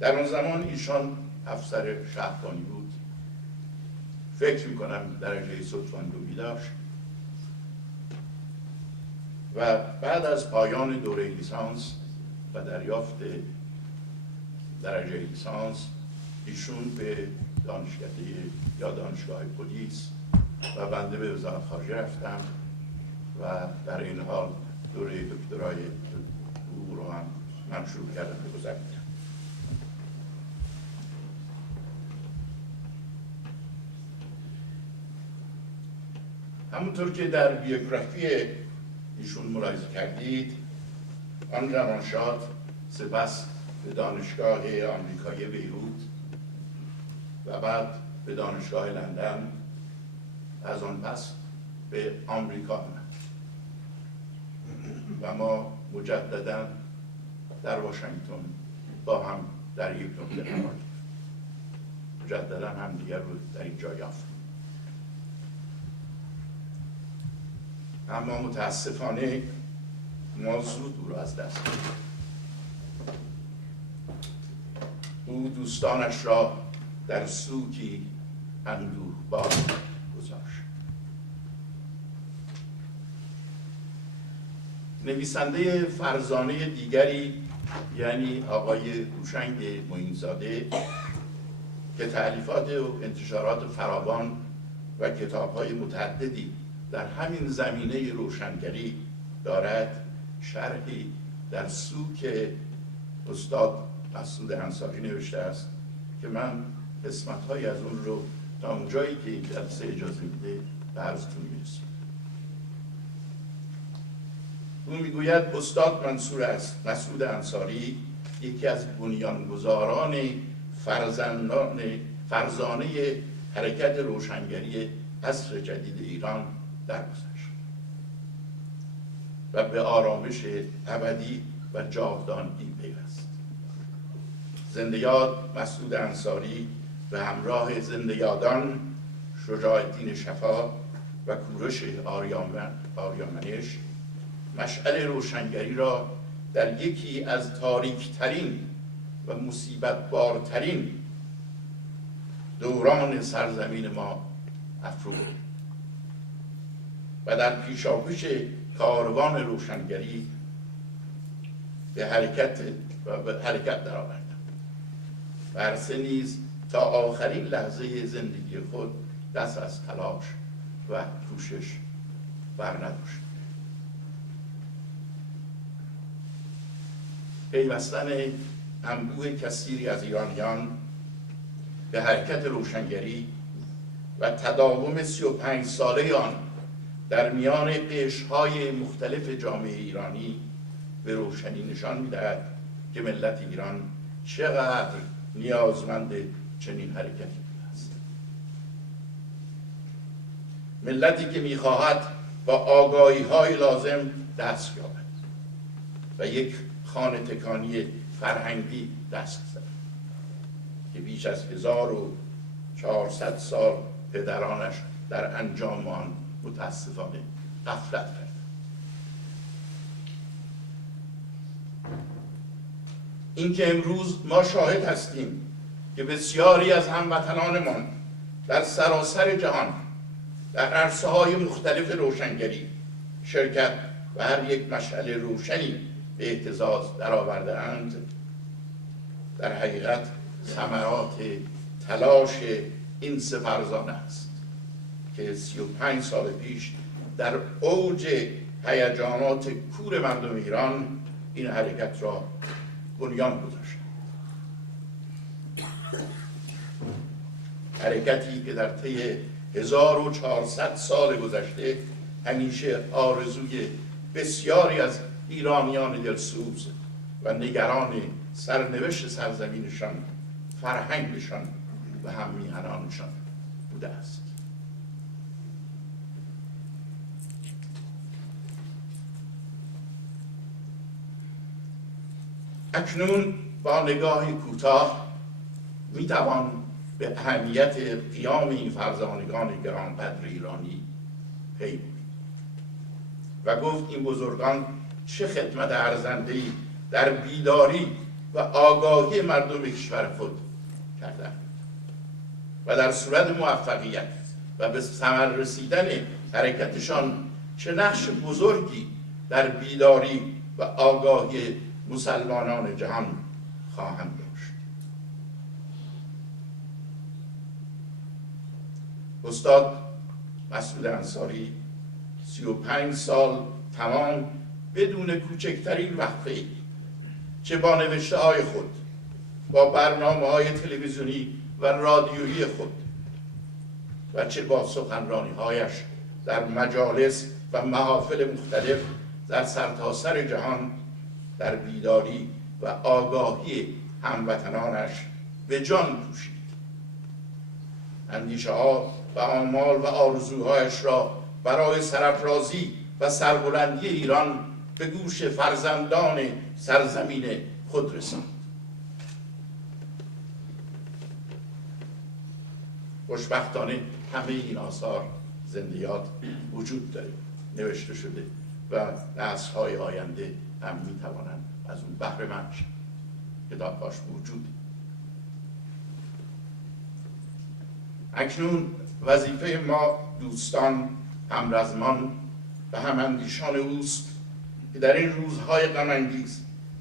در اون زمان ایشان افسر شهربانی بود، فکر میکنم درجه ستواندومی داشت و بعد از پایان دوره لیسانس و دریافت درجه لیسانس ایشون به دانشکده یا دانشگاه پلیس و بنده به وزارت خارجه رفتم و در این حال دوره دکترای حقوق رو هم من شروع کردم به گذراندن. همونطور که در بیوگرافی ایشون ملاحظه کردید، آن روانشاد سپس به دانشگاه آمریکایی بیروت و بعد به دانشگاه لندن، از آن پس به آمریکا آمد و ما مجددا در واشنگتن با هم در یک نقطه قرار گرفتیم. مجددا هم دیگر رو در اینجا یافتیم. اما متاسفانه ما زود او را از دست دادیم. او دوستانش را در سوکی اندوهبار گذاشت. نویسنده فرزانه دیگری یعنی آقای هوشنگ معین‌زاده که تألیفات و انتشارات فراوان و کتاب‌های متعددی در همین زمینه روشنگری دارد، شرحی در سوک استاد مسعود انصاری نوشته است که من قسمت‌های از اون رو تا اونجایی که این جلسه اجازه میده به عرضتون میرسیم. او میگوید استاد مسعود انصاری یکی از بنیانگذاران فرزانه حرکت روشنگری عصر جدید ایران درگذشت و به آرامش ابدی و جاودانگی پیوست. زنده یاد مسعود انصاری به همراه زنده یادان شجاع الدین شفا و کوروش آریامنش مشعل روشنگری را در یکی از تاریکترین و مصیبتبارترین دوران سرزمین ما افروخت و در پیشاپیش کاروان روشنگری به حرکت درآوردند و هر سه نیز تا آخرین لحظه زندگی خود دست از تلاش و کوشش برنداشت. پیوستن انبوه کثیری از ایرانیان به حرکت روشنگری و تداوم 35 ساله آن در میان قشرهای مختلف جامعه ایرانی به روشنی نشان می‌دهد که ملت ایران چقدر نیازمند چنین حرکتی است. ملتی که می‌خواهد با آگاهی‌های لازم دست یابد و یک خانه تکانی فرهنگی دست زد که بیش از 1400 سال پدرانش در انجام آن متاسفانه غفلت کرد. اینکه امروز ما شاهد هستیم که بسیاری از هموطنانمان در سراسر جهان در عرصه‌های مختلف روشنگری شرکت و هر یک مشعل روشنی به اهتزاز درآورده‌اند، در حقیقت ثمرات تلاش این سه فرزانه است که 35 سال پیش در اوج هیجانات کور مردم ایران این حرکت را بنیان گذاشت. حرکتی که در طی 1400 سال گذشته همیشه آرزوی بسیاری از ایرانیان دلسوز و نگران سرنوشت سرزمینشان، فرهنگشان و هم میهنانشان بوده است. اکنون با نگاهی کوتاه میتوان به اهمیت قیام این فرزانگان گرانقدر ایرانی پی برد و گفت این بزرگان چه خدمت ارزنده‌ای در بیداری و آگاهی مردم کشور خود کردند و در صورت موفقیت و به ثمر رسیدن حرکتشان چه نقش بزرگی در بیداری و آگاهی مسلمانان جهان خواهند داشت. استاد مسعود انصاری 35 سال تمام بدون کوچکترین وقفه‌ای چه با نوشته‌های خود، با برنامه‌های تلویزیونی و رادیویی خود و چه با سخنرانی‌هایش در مجالس و محافل مختلف در سرتاسر جهان در بیداری و آگاهی هموطنانش به جان کوشید. اندیشه‌ها و آمال و آرزوهایش را برای سرافرازی و سربلندی ایران به گوش فرزندان سرزمین خود رساند. خوشبختانه همه این آثار زنده یاد وجود داره، نوشته شده و نسل‌های آینده هم می‌توانند از اون بهره مند شوند. کتاب‌هاش موجود. اکنون وظیفه ما دوستان، همرزمان و هماندیشان اوست که در این روزهای غم‌انگیز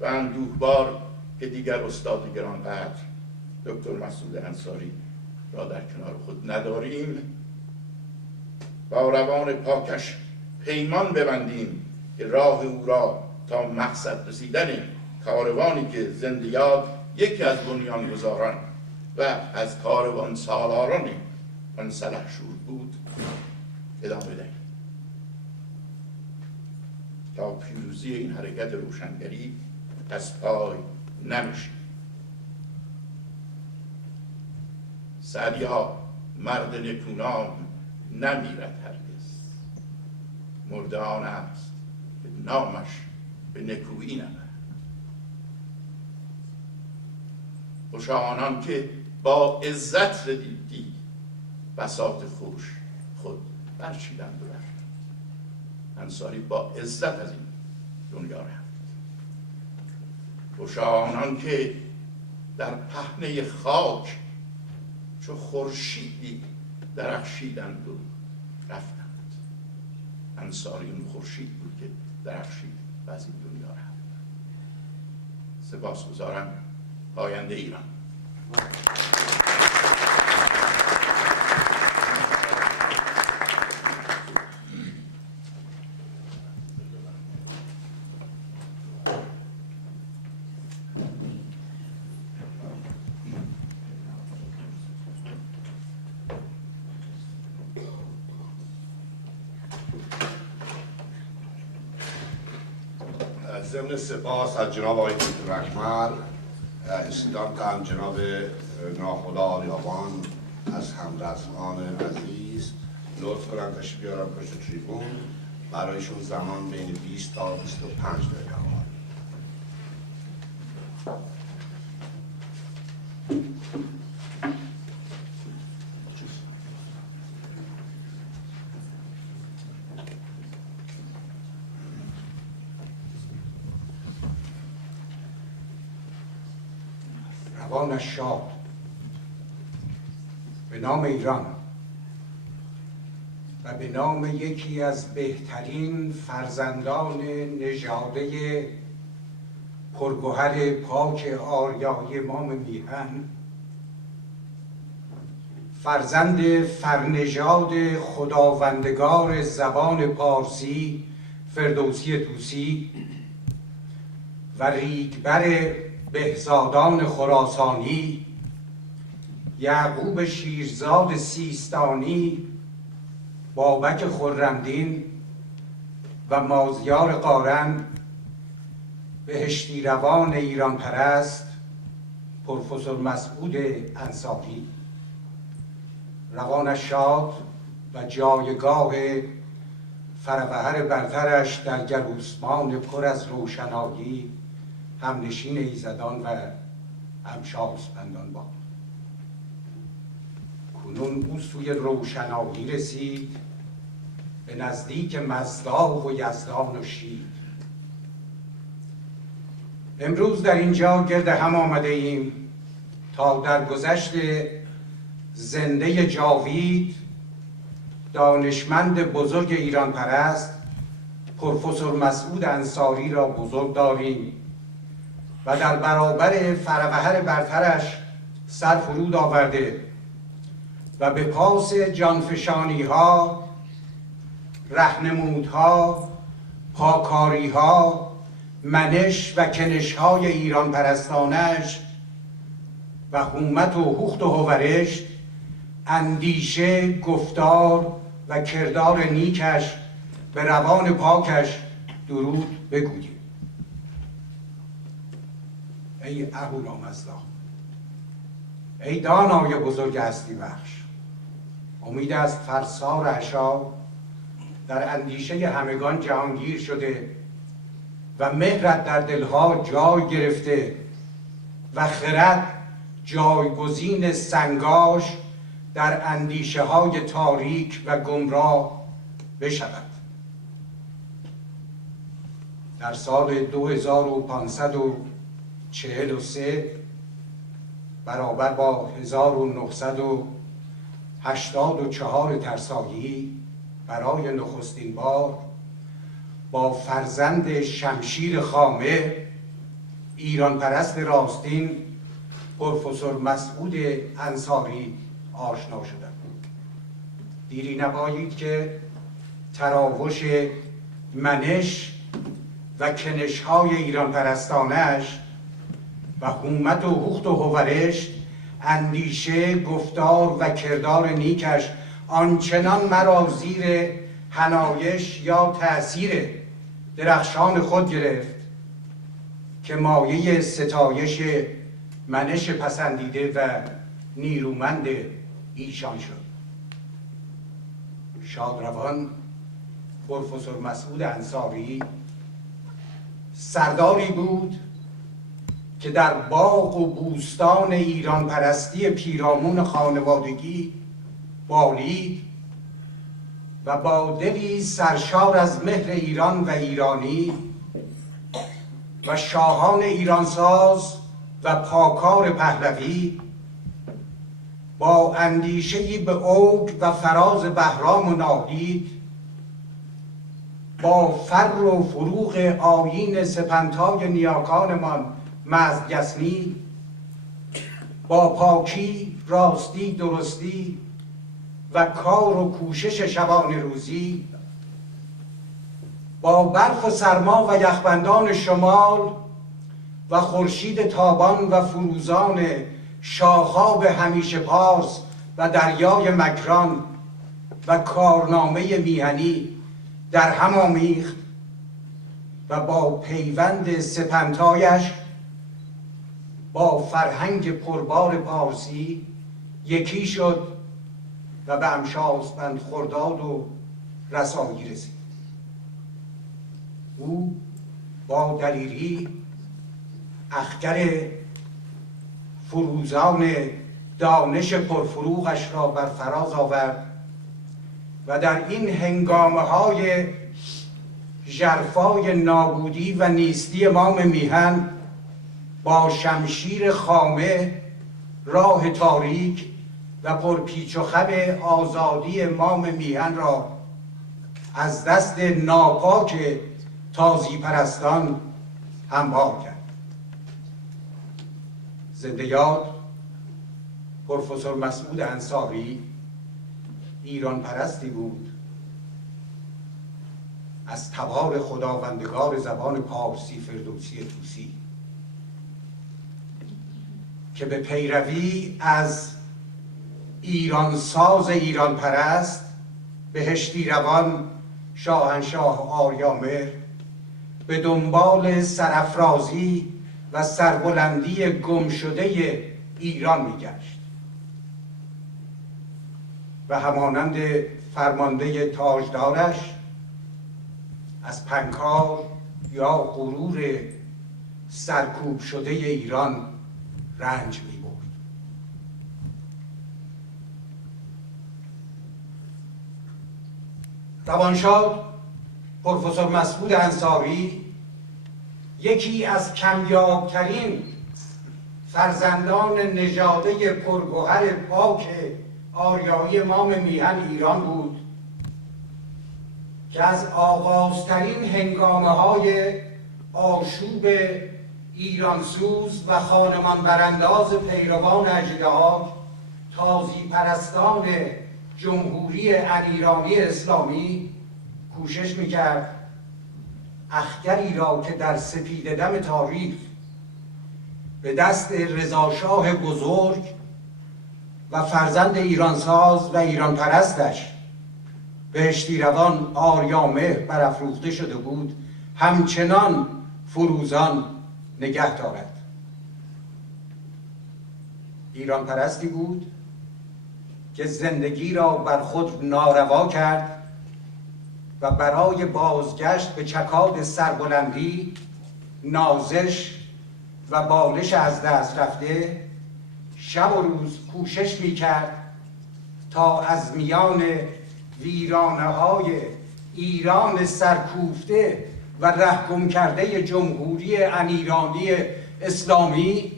و اندوهبار که دیگر استاد گرانقدر دکتر مسعود انصاری را در کنار خود نداریم، با روان پاکش پیمان ببندیم که راه او را تا مقصد رسیدن کاروانی که زنده یاد یکی از بنیانگذاران و از کاروان سالاران آن سلحشور بود ادامه دهیم تا پیروزی این حرکت روشنگری از پای نمیشه. سعدی‌ها مرد نکونام نمیرد هرگز، مرده آن است که نامش به نکویی نبرد. خوشا آنان که با عزت دیدی بساط خوش خود برچیدند و رفتند. انصاری با عزت از این دنیا رفت. خوشا آنان که در پهنه خاک چو خورشیدی درخشیدند و رفتند. انصاری اون خورشید بود که درخشید و از این دنیا رفت. سپاسگزارم. پاینده ایران. ضمن سپاس از جناب آقای دکتر اکمل استدام کنم جناب ناخدا آریابان از همرزمان عزیز لطف کنم تشریف بیارم پشت تریبون. برایشون زمان بین 20 تا 25 دقیقه روانش شاد به نام ایران و به نام یکی از بهترین فرزندان نژاده پرگوهر پاک آریای امام میهن، فرزند فرنژاد خداوندگار زبان پارسی فردوسی طوسی و ریگبر بهزادان خراسانی یعقوب شیرزاد سیستانی، بابک خرمدین و مازیار قارن، بهشتی روان ایران پرست پروفسور مسعود انصاری، روانش شاد و جایگاه فروهر برترش در گلوسمان پر از روشنایی همنشین ایزدان و امشاسپندان باد. کنون او سوی روشنایی رسید، به نزدیک مزدا و یزدان و شید. امروز در اینجا گرد هم آمده ایم تا در گذشت زنده جاوید دانشمند بزرگ ایران پرست پروفسور مسعود انصاری را بزرگ داریم و در برابر فروهر برترش سر فرود آورده و به پاس جانفشانی ها، رهنمودها، پاکاری ها، منش و کنش های ایران پرستانش و همت و هوخت و هورشت، اندیشه، گفتار و کردار نیکش به روان پاکش درود بگوییم. ای اهورامزدا، ای دانای بزرگ هستی بخش، امید است فرسا رعشا در اندیشه همگان جهانگیر شده و مهرت در دلها جای گرفته و خرد جایگزین سنگاش در اندیشه های تاریک و گمراه بشود. در سال 2543 برابر با 1984 ترسایی برای نخستین بار با فرزند شمشیر خامه ایران پرست راستین پروفسور مسعود انصاری آشنا شدم. دیری نبایید که تراوش منش و کنش های ایران پرستانش و همت و هوخت و هورشت، اندیشه، گفتار و کردار نیکش آنچنان مرا زیر حنایش یا تأثیر درخشان خود گرفت که مایه ستایش منش پسندیده و نیرومند ایشان شد. شادروان پروفسور مسعود انصاری سرداری بود که در باغ و بوستان ایران پرستی پیرامون خانوادگی بالید و با دلی سرشار از مهر ایران و ایرانی و شاهان ایرانساز و پاکار پهلوی با اندیشه‌ای به اوج و فراز بهرام و ناهید، با فر و فروغ آیین سپنتای نیاکانمان مزدگسنی، با پاکی، راستی، درستی و کار و کوشش شبانه روزی، با برف و سرما و یخبندان شمال و خورشید تابان و فروزان شاخاب همیشه پارس و دریای مکران و کارنامه میهنی در هم آمیخت و با پیوند سپنتایش با فرهنگ پربار پارسی یکی شد و به امشاسپند خرداد و رسایی رسید. او با دلیری اخگر فروزان دانش پرفروغش را بر فراز آورد و در این هنگامه های ژرفای نابودی و نیستی مام میهن با شمشیر خامه راه تاریک و پرپیچ و خم آزادی مام میهن را از دست ناپاک تازی پرستان هموار کرد. زنده یاد پروفسور مسعود انصاری ایران پرستی بود از تبار خداوندگار زبان پارسی فردوسی طوسی که به پیروی از ایرانساز ایران پرست بهشتی روان شاهنشاه آریامهر به دنبال سرافرازی و سربلندی گمشده ایران میگشت و همانند فرمانده تاجدارش از پنکار یا غرور سرکوب شده ایران رنج می برد. روانشاد پروفسور مسعود انصاری یکی از کمیابترین فرزندان نژاده پرگوهر پاک آریایی امام میهن ایران بود که از آغازترین هنگامه‌های آشوب ایرانسوز و خانمان برانداز پیروان اژدها تازی پرستان جمهوری ایرانی اسلامی کوشش میکرد اخگری را که در سپیددم تاریخ به دست رضاشاه بزرگ و فرزند ایرانساز و ایران پرستش بهشتی روان آریامهر برافروخته شده بود همچنان فروزان نگه دارد. ایران پرستی بود که زندگی را بر خود ناروا کرد و برای بازگشت به چکاد سربلندی، نازش و بالش از دست رفته شب و روز کوشش می‌کرد تا از میان ویرانه‌های ایران سرکوفته و رهگم کرده جمهوری ایرانی اسلامی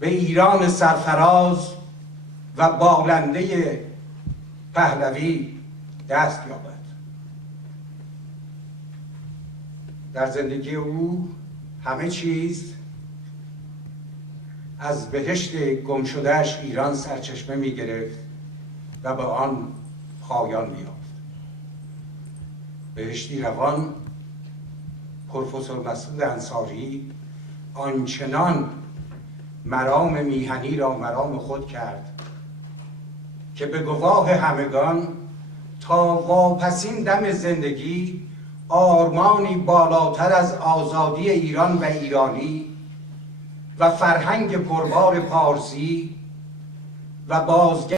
به ایران سرفراز و بالنده پهلوی دست یابد. در زندگی او همه چیز از بهشت گم شده‌اش ایران سرچشمه می گرفت و به آن پایان می یافت. بهشتی روان پروفسور مسعود انصاری آنچنان مرام میهنی را مرام خود کرد که به گواه همگان تا واپسین دم زندگی آرمانی بالاتر از آزادی ایران و ایرانی و فرهنگ پربار پارسی و بازگشت